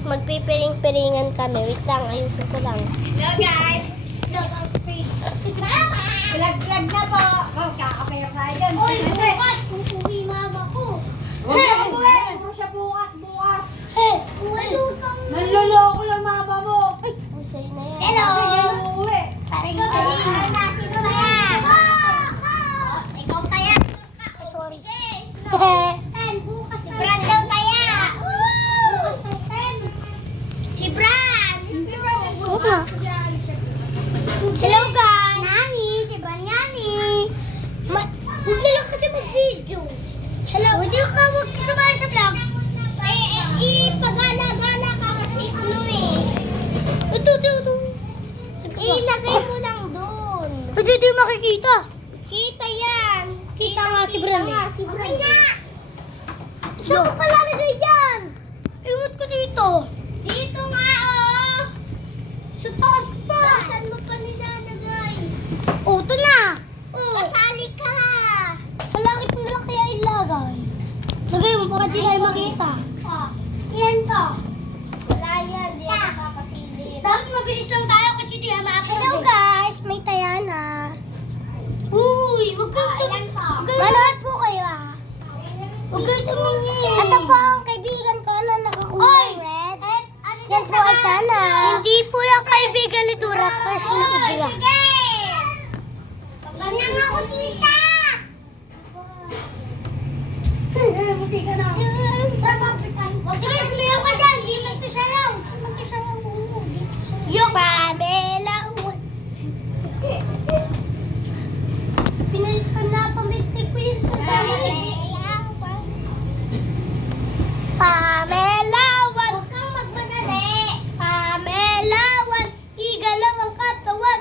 guys, magpipiring-piringan kami. Wait lang, ayusin ko lang. Hello guys! Vlog na po! Oh, kakapaya tayo dun. Oy, bukas, uuwi mama ko. Huwag na umuwi! Puro siya bukas, bukas! Malutang. Nanloloko lang mama mo! Ay, sa'yo na yan. Hello! Sabi niya umuwi! Paring-piring. Sino kaya? Ikaw kaya? Sorry. Bukas si Brad daw kaya. Bukas ng 10. Si Brad. Hello guys. Nani, si Brad Nani. Huwag lang kasi mag-video. Hello. Hindi ka huwag sumali sa vlog. Ipagala-gala ka kasi ano eh. Ito. Ilagay mo lang doon. Hindi makikita. Kita yan. Kita nga si Bran eh. Saan ko palalagay dyan? Iwat ko dito. Dito nga oh. Sa taas pa. Saan mo pa nilalagay? Oh, ito na. Oh. Kasali ka. Sa langit mo lang kaya ilagay. Lagay mo para di tayo makita. Yan to. Wala yan. Di ako papasilip. Dapat mabilis lang tayo kasi di hama. Hello guys. May tayana. Uy, wag ka manood po kayo ah. Huwag kayo tumingin. Ito po ang kaibigan ko na nakakulong red. Yan po ay sana. Hindi po yung kaibigan ni Dura kasi ibila. Manang ako tita. Buti ka na! Sige, sumayaw ka dyan. Di magkasayaw. Yung Pamela. Pinapamitig ko yun sa sayo. Pamelawan. Huwag kang magmadali. Pamelawan. Igalaw ang katawan.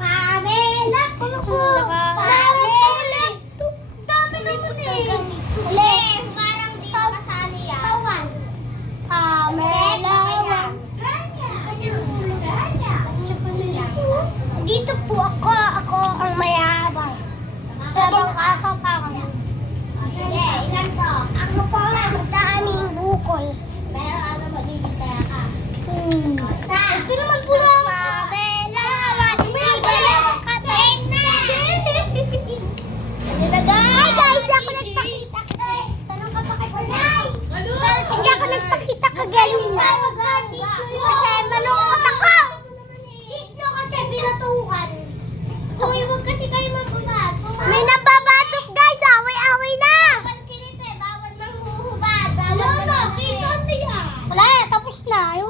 Pamela. Pamela. Dami naman eh. Parang di ka kasali ah. Tawan. Pamelawan. Dito po ako. Ako ang mayabang. Habang kasapang. Sige, ilan to? Ako po ang daming bukol. Pero ano magiging kaya ka? Isa. Ito naman po lang. Pamelawan. Igalaw ang katawan. Hi guys, ako nagpakita. Tanong ka pa kay Panay. Hindi ako nagpakita kagalina. Kasi malungkot ako. Sisno kasi pinatukan. Uy, wag kasi kayo magbabato. May nababatok guys, away-away na. Bawal kilit eh, bawal manghuhubad. Bawal kita niya. Wala, tapos na.